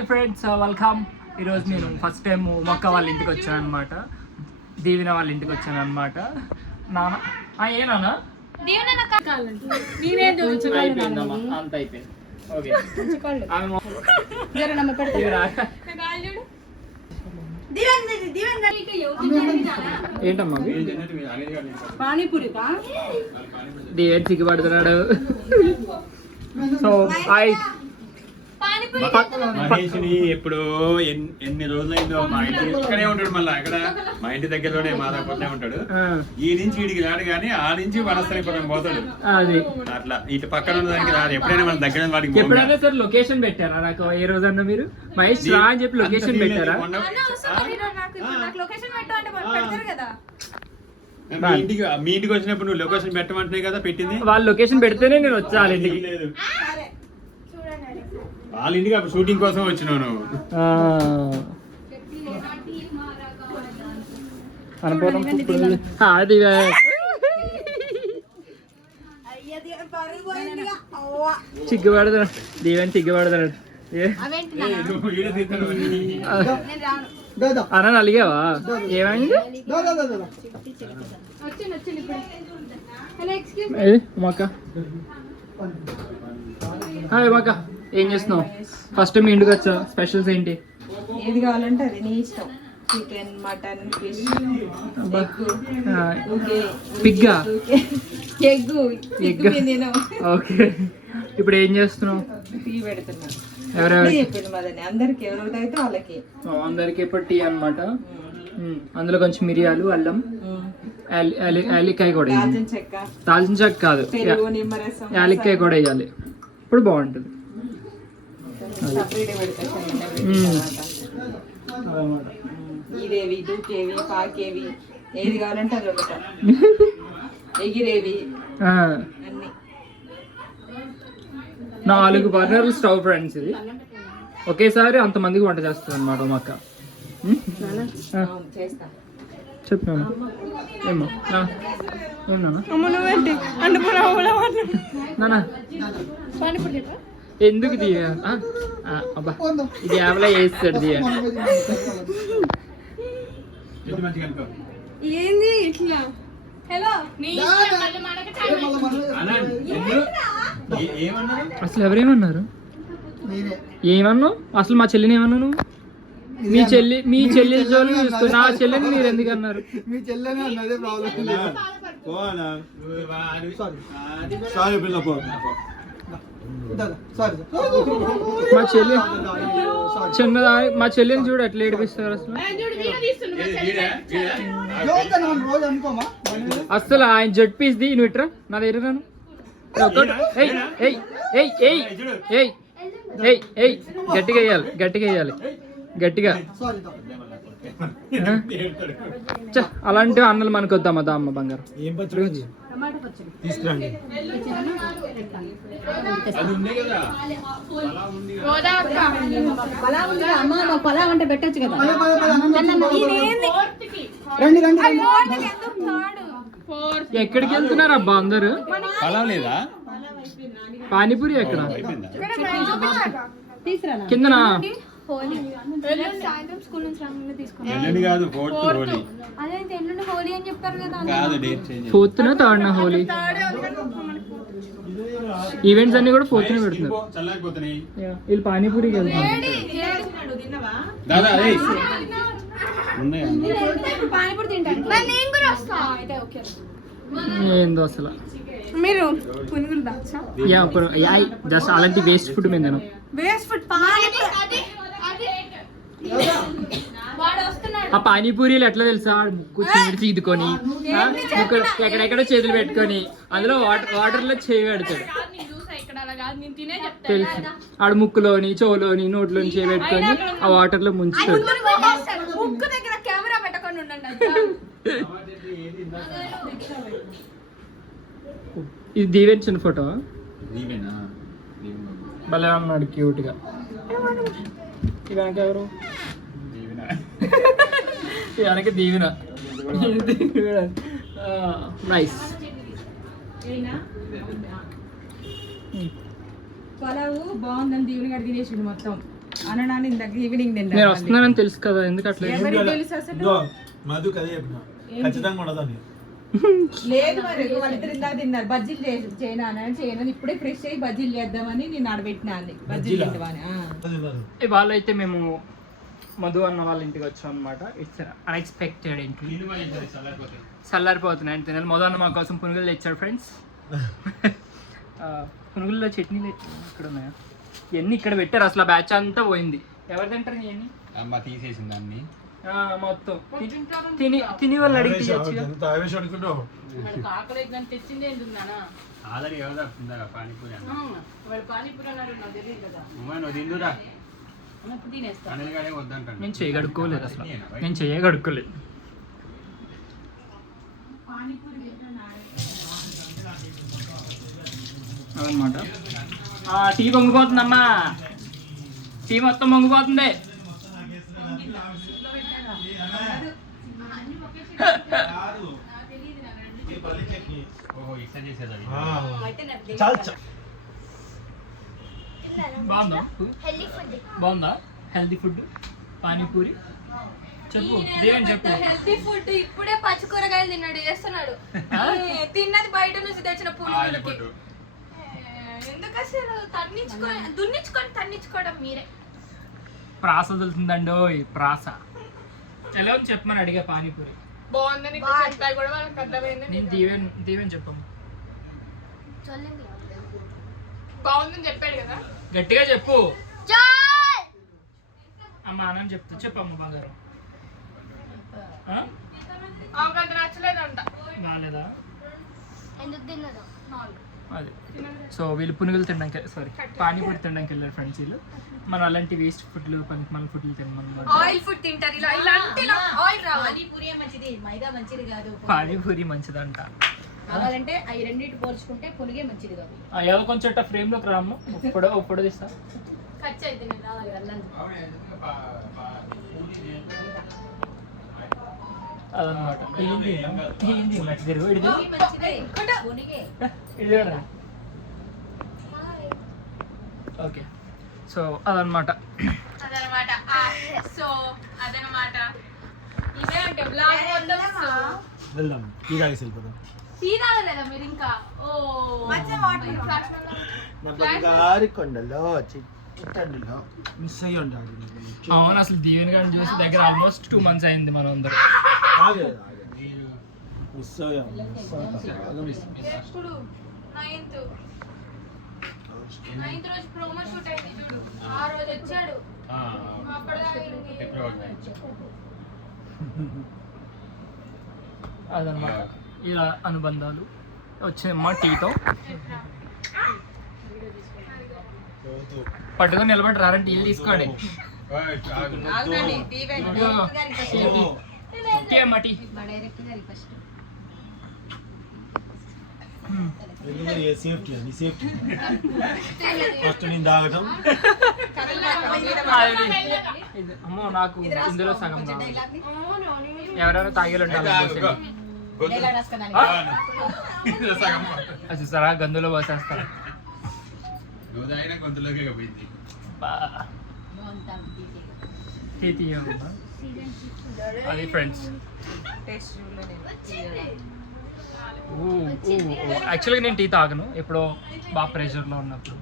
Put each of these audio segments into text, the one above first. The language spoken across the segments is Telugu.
Hi friends, welcome. ఈరోజు నేను ఫస్ట్ టైం ఉమక్క వాళ్ళ ఇంటికి వచ్చాను అనమాట. దీవెన వాళ్ళ ఇంటికి వచ్చాను అనమాట. నాన్న ఏ నాన్న అంత అయిపోయింది. ఓకే ఏంటమ్మా పానీపూరి దీవెన్ సిగ్గుపడుతున్నాడు. సో మహేష్ని ఎప్పుడు ఎన్ని రోజులైందో మా ఇంటి ఇక్కడే ఉంటాడు. మళ్ళీ అక్కడ మా ఇంటి దగ్గరలోనే మాదాపూర్నే ఉంటాడు. ఈ నుంచి వీడికి రాడు కానీ ఆ నుంచి వనస్థలిపురం పోతాడు. అట్లా ఇటు పక్కన ఉన్నదానికి రాడు. ఎప్పుడైనా మన దగ్గర వాడికి ఎప్పుడైనా సార్ లొకేషన్ పెట్టారా నాకు? ఏ రోజన్నా మీరు మహేష్ రా అని చెప్పి లొకేషన్ పెట్టారా? మీ ఇంటికి వచ్చినప్పుడు నువ్వు లొకేషన్ పెట్టమంటున్నాయి కదా, పెట్టింది వాళ్ళు లొకేషన్ పెడితేనే నేను వచ్చా వాళ్ళ ఇంటికి. వాళ్ళ ఇంటికి అప్పుడు షూటింగ్ కోసం వచ్చినావు నువ్వు. అనుకోవడం సిగ్గుపడతాడు దీవెన్, సిగ్గుపడతాడు. అన్న అలిగావా? ఏమైంది ఉమక్క? హాయ్ ఉమక్క, ఏం చేస్తున్నావు? ఫస్ట్ మీ ఇంటికి వచ్చా. స్పెషల్స్ ఏంటి? ఏది కావాలంటే అది నీ ఇష్టం. చికెన్, మటన్, ఫిష్, పిగ్గా, ఎగ్. ఓకే. ఇప్పుడు ఏం చేస్తున్నావు? టీ పెడుతున్నా. ఎవరెవరు చెప్పింది మదని అందరికి ఎవరికి అయితే వాళ్ళకి. అందరికి ఇప్పుడు టీ అనమాట. అందులో కొంచెం మిరియాలు, అల్లం, యాలక్కాయ కూడా వేయాలి. దాల్చిన చెక్క కాదు, యాలక్కాయ కూడా వేయాలి. ఇప్పుడు బాగుంటుంది. ఇదేవి, దూకేవి, పాకేవి, ఏది కావాలంటే అది ఒకట. ఎగిరేవి అన్ని. 4 బర్నర్లు స్టవ్ ఫ్రెండ్స్. ఇది ఒకేసారి అంతమందికి వంట చేస్తుంది అనమాట మా అక్క. చెప్పాను ఏమో ఎందుకు దియా? అబ్బా ఇది యావలా వేస్తాడు దియా. ఏంది ఇట్లా? హలో, అసలు ఎవరేమన్నారు? ఏమన్నావు అసలు? మా చెల్లిని ఏమన్నా నువ్వు? మీ చెల్లి జోలు చూసుకో. నా చెల్లిని మీరు ఎందుకు అన్నారు? మీ చెల్లెనే అన్నదే ప్రాబ్లం. మా చెల్లి చిన్నదా, మా చెల్లిని చూడు ఎట్లా ఏడిపిస్తారు అసలు. అసలు ఆయన జడ్ పీస్ ది నువ్వు ఇట్రా నా దగ్గర రాను. గట్టిగా వేయాలి, గట్టిగా వేయాలి, గట్టిగా. అలాంటి అన్నలు మనకు వద్దామా? అమ్మ బంగారం తీసుకురండి. పలావ్ అంటే పెట్టచ్చు కదా. ఎక్కడికి వెళ్తున్నారు అబ్బా అందరు? లేదా పానీపూరి ఎక్కడ? కిందనా? ఫోర్త్ నా థర్డ్ నా హోలీ? ఈవెంట్స్ అన్ని కూడా 4th పెడుతున్నారు. వీళ్ళు పానీపూరికి వెళ్తున్నారు. ఏందో అసలు మీరు జస్ట్ అలాంటి వేస్ట్ ఫుడ్ మీద నేను ఆ పానీపూరీలు ఎట్లా తెలుసా? ముక్కు చీదుకొని ఎక్కడెక్కడ చేతులు పెట్టుకొని అందులో వాటర్ లో చేయి పెడతాడు తెలుసు. ఆడు ముక్కులోని, చెవులోని, నోట్లోని చేయి పెట్టుకొని ఆ వాటర్ లో ముంచుతాడు. ఇది దీవెన్ చిన్న ఫోటో. భలే ఉన్నాడు క్యూట్ గా. వెనక ఎవరు? వెనక దీవెన. నైస్. పలావు బాగుందని దీవెన గడి తినేసిండు మొత్తం. అననాని ఇందాక ఈవినింగ్ నేను తింటాను వస్తున్నానని తెలుసు కదా ఎందుకు అట్లా ఎవరికి తెలుసు అసలు ఇదిగో, మధు కదే చెప్పిన ఖచ్చితంగా ఉండదని. లేదు మరి వాళ్ళిద్దరు ఇందాక తిన్నారు బజ్జీలు చేయను ఇప్పుడే ఫ్రెష్ అయ్యి బజ్జీలు చేద్దామని నేను ఆడబెట్టినా అని బజ్జీలు తింటామని ఇవాళ అయితే మేము మధు అన్న వాళ్ళ ఇంటికి వచ్చాం అనమాట. It's unexpected entry. చల్లారిపోతున్నాయి తినాలి. మధు అన్న మా కోసం పునుగులు తెచ్చాడు ఫ్రెండ్స్. పునుగుల్లో చట్నీలు ఇక్కడ ఉన్నాయా? ఇవన్నీ ఇక్కడ పెట్టారు. అసలు బ్యాచ్ అంతా పోయింది. ఎవరు తింటారు ఇవన్నీ? అమ్మ తీసేసింది అన్ని. మొత్తం తిని వాళ్ళు అడిగి తీయచ్చు. ఎంత ఆవేశం అనుకుంటావు? ఆల్రెడీ ఎవరు వస్తుందా పానీపూరి నువ్వు తిందురా అనిల్ గాడే వద్దంటాను. నేను చేయగడుక్కోలేదు అసలు. నేను చేయగడుక్కోలేదు. అదనమాట. టీ పొంగిపోతుందమ్మా. టీ మొత్తం పొంగిపోతుంది. ఓహో ఇట్లా చేసేది అది. బాగుందా హెల్దీ ఫుడ్? పానీపూరి చెప్పు దేని చెప్పు. హెల్తీ ఫుడ్ ఇప్పుడే పచ్చి కూరగాయలు తిన్నాడు చేస్తున్నాడు. తిన్నది బయట నుంచి తెచ్చిన పురుగులకి. ఎందుకు అసలు తన్నించుకోవడం మీరే. ప్రాస వదులుతుందండో ప్రాస. ఎలా ఉంది చెప్పమని అడిగా పానీపూరి. బాగుందని చెప్పారు కూడా వాళ్ళకి అర్థమైంది. నేను దీవెన్ చెప్పము. బాగుందని చెప్పాడు కదా గట్టిగా చెప్పు. అమ్మ అని చెప్తా. చెప్పమ్మ బంగారం. అంత నచ్చలేదంట. బాగాలేదా? ఎందుకు తిన్నదో అదే. సో వీళ్ళు పునుగులు తినడానికి పానీపూరి తినడానికి వెళ్ళారు ఫ్రెండ్స్. వీళ్ళు మనం అలాంటి వేస్ట్ ఫుడ్లు మన ఫుడ్లు తినమని ఆయిల్ ఫుడ్ తింటారు. ఇలాంటి ఆయిల్ రావాలి. మంచిది మైదా మంచిది కాదు. పానీపూరి మంచిదంట. కావాలంటే అవి రెండింటి పోల్చుకుంటే పులిగే మంచిది కాదు. ఏదో కొంచెం ఫ్రేమ్ లోకి రాము. ఇప్పుడు తీస్తా. ఖర్చు అయితే నేను రావాలి. అదనమాట. ఏంది మట్టి తిరుగు ఇది ఓకే. సో అదనమాట. ఇదే అంటే బ్లాగ్ వెళ్దాం టీ తాగేసి వెళ్ళిపోదాం. టీ తాగలేదా మీరు ఇంకా? గారి కొండలో చిట్టండిలో మిస్ అయ్యి ఉంటాడు. అవును. అసలు దీవెన్ గారిని చూసి దగ్గర ఆల్మోస్ట్ 2 months అయింది మనం అందరం. మిస్ అయ్యాం. ఎప్పుడు? 9th రోజు ప్రోమో షూట్ అయింది చూడు. ఆ రోజు వచ్చాడు. అదనమాట. ఇలా అనుబంధాలు వచ్చినమ్మా టీతో. పట్టుకొని నిలబడి రారంటే టీలు తీసుకోండి. టీ సేఫ్టీ అని సేఫ్టీ ఫస్ట్ నేను తాగటం. అమ్మో నాకు ఇందులో సగం ఎవరైనా తాగేలు చూసారా గందులో పోసేస్తారు. అది ఫ్రెండ్స్. యాక్చువల్గా నేను టీ తాగను. ఎప్పుడో బాగా ప్రెషర్లో ఉన్నప్పుడు,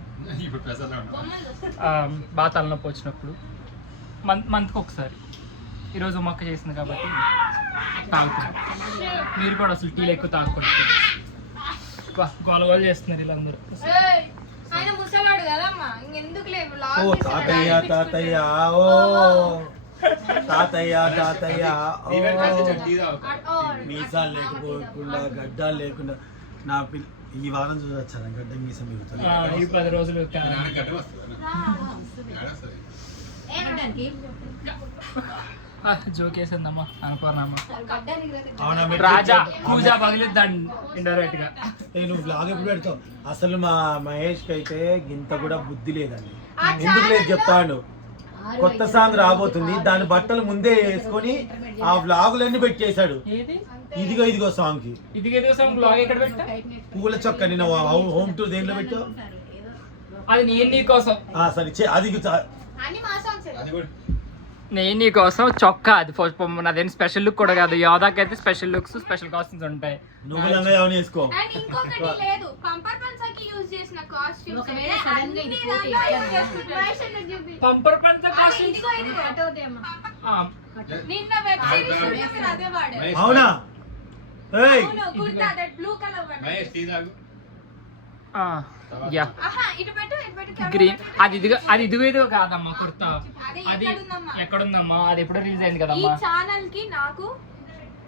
బాగా తలనొప్పి వచ్చినప్పుడు, మంత్కి ఒకసారి. ఈరోజు మొక్క చేసింది కాబట్టి తాగుతాను. మీరు కూడా అసలు టీలు ఎక్కువ తాగకూడదు. గోల చేస్తున్నారు వీళ్ళందరూ. ఆయన ముసలాడు కదమ్మా ఇంకెందుకు లేదు. ఓ తాతయ్య తాతయ్య ఓ తాతయ్య తాతయ్య మీసాలు లేకపోకుండా గడ్డాలు లేకుండా నా పిల్ల ఈ వారం చూసొచ్చాను. గడ్డ మీసం మిగుతుంది. ఈ 10 రోజులు జోకేసిందమ్మా అనుకోనమ్మా. రాజా పూజ పగిలిద్దండి ఇండైరెక్ట్ గా. నేను బ్లాగ్ ఎప్పుడు పెడతావు? అసలు మా మహేష్ కి అయితే ఇంత కూడా బుద్ధి లేదండి. ఎందుకు లేదు చెప్తాను. కొత్త సాంగ్ రాబోతుంది, దాని బట్టలు ముందే వేసుకొని ఆ వ్లాగులన్నీ పెట్టేశాడు. ఇదిగో సాంగ్ కి పూల చొక్క. నేను హోమ్ టూర్ దేంట్లో పెట్టావు? అది నేను నీకోసం. సరే అది అది కూడా నేను నీకోసం చొక్కా అది అదేం స్పెషల్ లుక్ కూడా కాదు, యోధాకి అయితే స్పెషల్ లుక్స్ స్పెషల్ కాస్ట్యూమ్స్ ఉంటాయి. నువ్వు లంగా ఏమైనా వేసుకో. అండ్ ఇంకొకటి లేదు, పంపర్ పంచకి యూజ్ చేసిన కాస్ట్యూమ్స్ ఒకవేళ sudden గా ఇది పోతే పంపర్ పంచ కాస్ట్యూమ్స్ నిన్న వెబ్ సిరీస్ లో మీరు అదే వాడారు. అవునా? ఏయ్ అవును, kurta that blue colour one. Mahesh tea తాగు. యా ఆహా, ఇటు పెట్టు కెమెరా గ్రీన్ పెట్టు. అది ఇదిగో కాదమ్మా కుర్తా. అది అది ఎక్కడుందమ్మా? ఎక్కడుందమ్మా? అది ఎప్పుడో రిలీజ్ అయింది ఈ కదమ్మా. ఛానల్ కి నాకు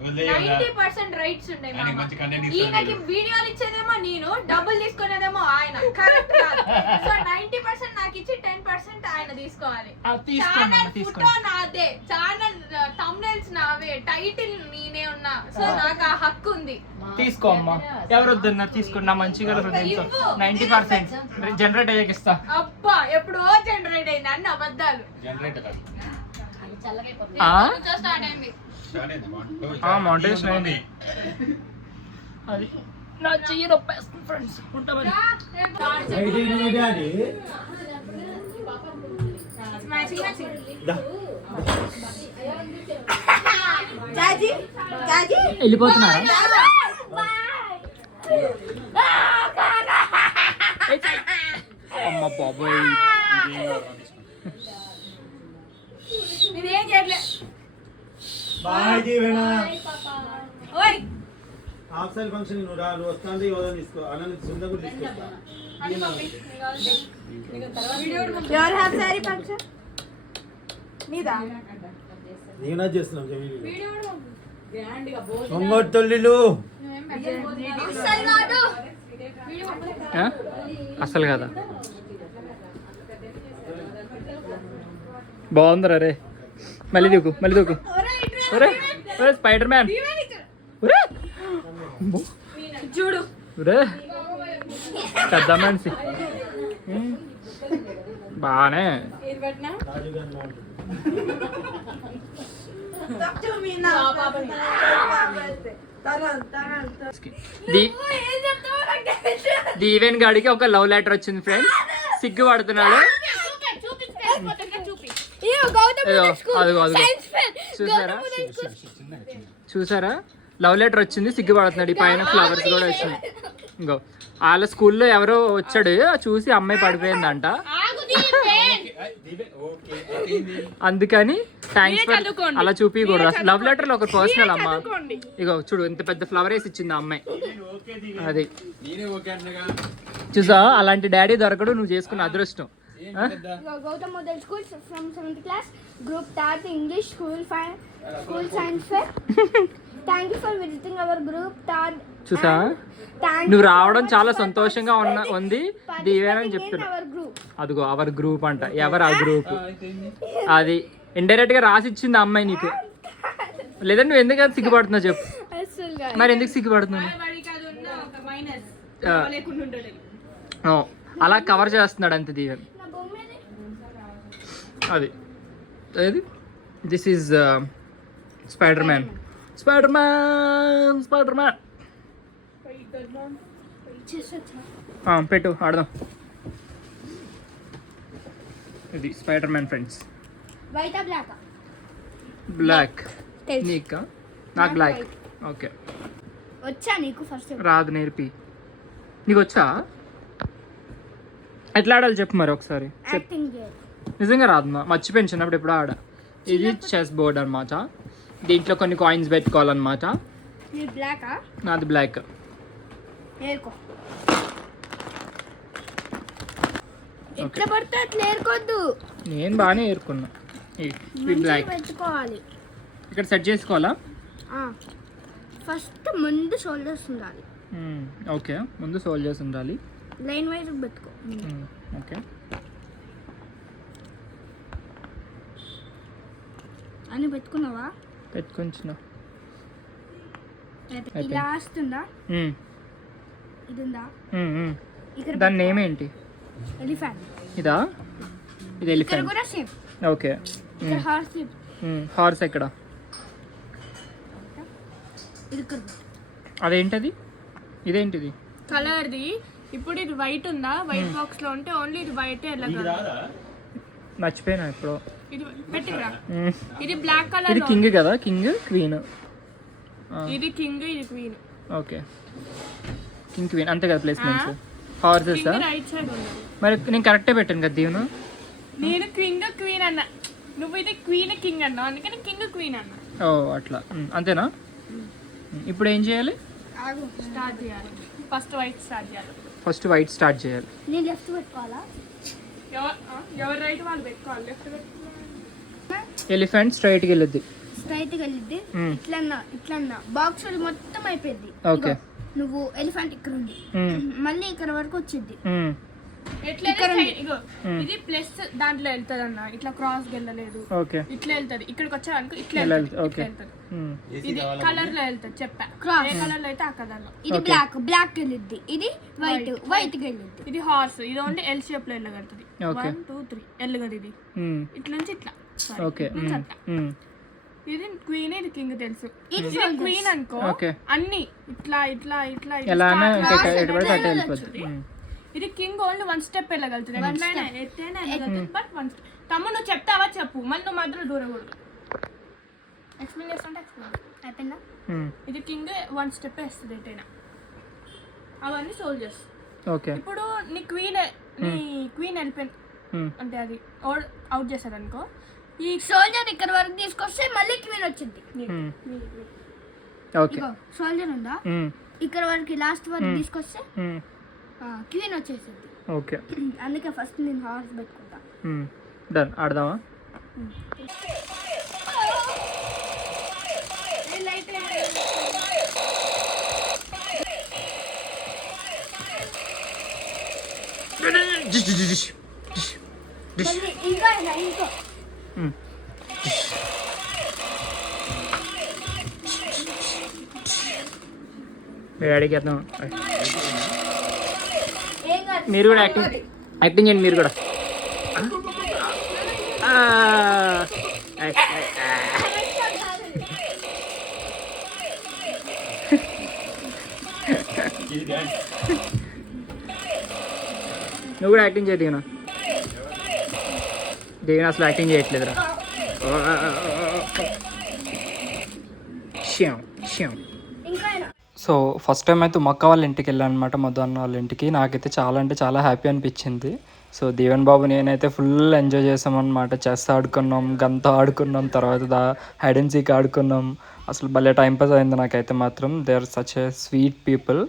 వదిలేయ్ కదా. 90% రైట్స్ ఉన్నాయి ఆయనకి మామ. మంచి content ఇస్తాడు ఈయనకి వీడు. వీడియోలు ఇచ్చేదేమో నేను, డబ్బులు తీసుకునేదేమో ఆయన. కరెక్ట్ కాదు. సో 90% నాకు ఇచ్చి 10% ఆయన తీసుకోవాలి. తీసుకోండి ఛానల్ తీసుకోండి. ఫోటో నాదే, ఛానల్ థంబ్నెయిల్స్ నావే, టైటిల్ నేనే ఉన్నా. సో నాకు ఆ హక్కు ఉంది. తీసుకో అమ్మా, ఎవరు వద్దన్నారు తీసుకోండి. నా మంచిగా 90% జనరేట్ అయ్యాక ఇస్తా. అబ్బా, ఎప్పుడో జనరేట్ అయింది అన్ని అబద్ధాలు. జనరేటర్ అది. స్టార్ట్ అయింది. స్టార్ట్ అయిందా? మౌంటేషన్ అయింది. అది నా చెయ్యి నొప్పేస్తుంది ఫ్రెండ్స్. ఉంటామని డాడీ దా. వెళ్ళిపోతున్నారా? అమ్మ బాబోయ్, నేనేం చేయట్లే. బాయ్ జీవనా. ఓయ్ హాఫ్ సాల్ ఫంక్షన్ నువ్వు రా, నువ్వు వస్తాంటే యోధం తీసుకో, అన్న సుందర కూడా తీసుకొస్తా. ఎవరు హాఫ్ సారీ ఫంక్షన్ నీదా? నేనా చేస్తున్నాం ఒంగోటి తల్లిలు. అస్సలు కాదు. అసలు కదా బాగుందిరా రే. మళ్ళీ దూకు ఒరే స్పైడర్ మ్యాన్ చూడు ఒరే పెద్ద మనిషి బానే. దీవెన్ గాడికి ఒక లవ్ లెటర్ వచ్చింది ఫ్రెండ్స్, సిగ్గు పడుతున్నాడు. అదిగో చూసారా, లవ్ లెటర్ వచ్చింది, సిగ్గుపడుతున్నాడు. ఈ పైన ఫ్లవర్స్ కూడా వచ్చింది. ఇంకో వాళ్ళ స్కూల్లో ఎవరో వచ్చాడు, చూసి అమ్మాయి పడిపోయిందంట. అందుకని థ్యాంక్స్ ఫర్ అలా చూపించకూడదు. లవ్ లెటర్ ఒక పర్సనల్ అమ్మ. ఇగో చూడు, ఇంత పెద్ద ఫ్లవర్ వేసి ఇచ్చింది ఆ అమ్మాయి. అది చూసా, అలాంటి డాడీ దొరకడు, నువ్వు చేసుకున్న అదృష్టం. Gautam Model School from 7th class, Group 3rd English School Science Fair. Thank you for visiting our Group 3rd. చూసా, నువ్వు రావడం చాలా సంతోషంగా ఉంది దీవెన అని చెప్తున్నా. అదిగో అవర్ గ్రూప్ అంట. ఎవరు ఆ గ్రూప్? అది ఇండైరెక్ట్ గా రాసి ఇచ్చింది ఆ అమ్మాయి నీకు. లేదా నువ్వు ఎందుకు సిగ్గుపడుతున్నావు చెప్పు. మరి ఎందుకు సిగ్గుపడుతున్నావు? అలా కవర్ చేస్తున్నాడు అంతే దీవెన్. అది ఏది, దిస్ ఈజ్ స్పైడర్ మ్యాన్. పెట్టు ఆడదాం. ఇది spider man friends. White or black? Black. నీకా? నాకు బ్లాక్. ఓకే. వచ్చా నీకు ఫస్ట్? రాదు, నేర్పి. నీకు వచ్చా? ఎట్లా ఆడాలి చెప్పు మరి ఒకసారి. యాక్టింగ్ నిజంగా రాదు, మర్చిపోయాను చిన్నప్పుడు ఎప్పుడు ఆడ. ఇది చెస్ బోర్డ్ అనమాట. దీంట్లో కొన్ని కాయిన్స్ పెట్టుకోవాలన్నమాట. నీ బ్లాకా? నాది బ్లాక్. ఏరుకో. ఎట్లా పడితే అట్లా ఏరుకోవద్దు. నేను బాగానే ఏరుకున్నా. ఇది బ్లాక్ పెట్టుకోవాలి. ఇక్కడ సెట్ చేసుకోవాలా? ఫస్ట్ ముందు షోల్డర్స్ ఉండాలి. ఓకే, ముందు సోల్జర్స్ ఉండాలి. లైన్ వైజ్ పెట్టుకో. ఓకే, అని పెట్టుకున్నావా? పెట్టుకుంటున్నా. ఇలా వస్తుందా? ఇది ఉందా? ఇక్కడ దాని నేమ్ ఏంటి? ఎలిఫెంట్. ఇదా? ఇది ఇక్కడ ఎలిఫెంట్. కూడా సేమ్. ఓకే. ఇక్కడ హార్స్. హార్స్ ఎక్కడ? ఇది ఇక్కడ. అదేంటది? ఇదేంటిది? కలర్ది. ఇప్పుడు ఇది వైట్ ఉందా? వైట్ బాక్స్ లో ఉంటే ఓన్లీ ఇది వైట్. ఎలా మర్చిపోయినా ఇప్పుడు. ఇది పెట్టిరా. ఇది బ్లాక్ కలర్. ఇది కింగ్ కదా, కింగ్ క్వీన్. ఇది కింగ్, ఇది క్వీన్. ఓకే, కింగ్ క్వీన్ అంతే కదా ప్లేస్మెంట్స్. హార్సెస్ రైట్ సైడ్ ఉంది. మరి నేను కరెక్టే పెట్టాను కదా దీవెను. నేను కింగ్ క్వీన్ అన్నా, నువ్వు ఇది క్వీన్ కింగ్ అన్నావు, అందుకని కింగ్ క్వీన్ అన్నా. ఓ అట్లా, అంతేనా? ఇప్పుడు ఏం చేయాలి? స్టార్ట్ చేయాలి. ఫస్ట్ వైట్ స్టార్ట్ చేయాలి. ఫస్ట్ వైట్ స్టార్ట్ చేయాలి. నేను లెఫ్ట్ పెట్టుకోవాలా? ఎవరు రైట్ వాళ్ళు పెట్టుకోవాలి. లెఫ్ట్ పెట్టుకోవాలి. ఎలిఫెంట్ స్ట్రైట్కి వెళ్ళొద్ది. స్ట్రైట్గా వెళ్ళిద్ది. ఇట్లన్నా బాక్స్ మొత్తం అయిపోయింది. ఓకే, నువ్వు ఎలిఫెంట్ ఇక్కడ ఉంది, మళ్ళీ ఇక్కడ వరకు వచ్చింది. ఎట్లయినా ఇగో ఇది ప్లస్ దాంట్లో వెళ్తుంది అన్న, ఇట్లా క్రాస్ వెళ్ళలేదు. ఓకే, ఇట్లా వెళ్తుంది. ఇక్కడికి వచ్చావనుకో ఇట్లా వెళ్తది. వెళ్తుంది. ఓకే. ఇట్లా వెళ్తుంది. ఇది కలర్ లో వెళ్తుంది. చెప్పా ఏ కలర్ లో అయితే ఆ కలర్ లో. ఇది బ్లాక్ వెళ్ళిద్ది, ఇది వైట్ వెళ్ళిద్ది. ఇది హార్స్, ఇది ఓన్లీ ఎల్ షేప్ లో వెళ్ళగలుగుతుంది. ఓకే. 1 2 3 వెళ్ళగదు. ఇది ఇట్లా నుంచి ఇట్లా. ఓకే. ఇది క్వీన్, ఇది కింగ్ తెలుసు. ఇది క్వీన్ అనుకో, ఓకే. అన్ని ఇట్లా ఇట్లా ఇట్లా ఎలా start ఎటు పడితే అటు వెళ్ళిపోతుంది. వస్తుంది. ఇది కింగ్ ఓన్లీ 1 స్టెప్ వెళ్ళగలుగుతుంది. ఎట్లయినా ఎత్తైనా వెళ్ళగలుగుతుంది, బట్ 1 స్టెప్. తమ్ముడు నువ్వు చెప్తావా చెప్పు, మళ్ళీ నువ్వు మధ్యలో దూరకూడదు. ఎక్స్ప్లెయిన్ చేస్తుంటే ఎక్స్ప్లెయిన్ అయిపోయిందా? ఇది కింగ్ 1 స్టెప్ వేస్తుంది ఎటైనా. అవన్నీ సోల్జర్స్. ఓకే, ఇప్పుడు నీ క్వీన్ వెళ్ళిపోయింది అంటే అది అవుట్ చేశారు అనుకో, ఈ సోల్జర్ ఇక్కడ వరకు తీసుకొస్తే మళ్ళీ క్వీన్ వచ్చింది. ఓకే. సోల్జర్ ఉందా, ఇక్కడ వరకు లాస్ట్ వరకు తీసుకొస్తే క్వీన్ వచ్చేసింది. ఓకే, అందుకే ఫస్ట్ నేను హార్స్ పెట్టుకుంటా. డన్. ఆడదామా? ఇంకో డాడీకి వేద్దాం. ఏం కాదు. మీరు కూడా యాక్టింగ్ చేయండి మీరు కూడా. నువ్వు కూడా యాక్టింగ్ చేయ దిగిన. దిగిన అసలు యాక్టింగ్ చేయట్లేదురా. సో ఫస్ట్ టైం అయితే ఉమ్మక్క వాళ్ళ ఇంటికి వెళ్ళాను అనమాట, మధు వాళ్ళ ఇంటికి. నాకైతే చాలా అంటే చాలా హ్యాపీ అనిపించింది. సో దీవెన్ బాబు నేనైతే ఫుల్ ఎంజాయ్ చేసామన్నమాట. చెస్ ఆడుకున్నాం, గంత ఆడుకున్నాం, తర్వాత హైడ్ అండ్ సీక్ ఆడుకున్నాం. అసలు భలే టైంపాస్ అయింది నాకైతే మాత్రం. They are such a sweet people.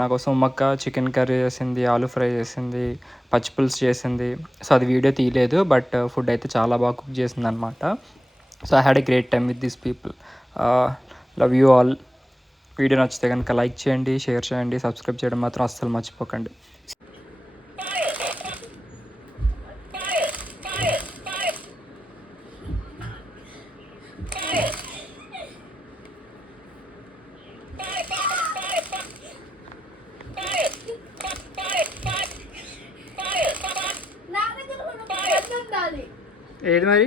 నా కోసం ఉమ్మక్క చికెన్ కర్రీ చేసింది, ఆలూ ఫ్రై చేసింది, పచ్చి పులుసు చేసింది. సో అది వీడియో తీయలేదు, బట్ ఫుడ్ అయితే చాలా బాగా కుక్ చేసింది అనమాట. So I had a great time with these people. Love you all. Video నచ్చితే కనుక లైక్ చేయండి, షేర్ చేయండి, సబ్స్క్రైబ్ చేయడం మాత్రం అస్సలు మర్చిపోకండి. ఏది మరి?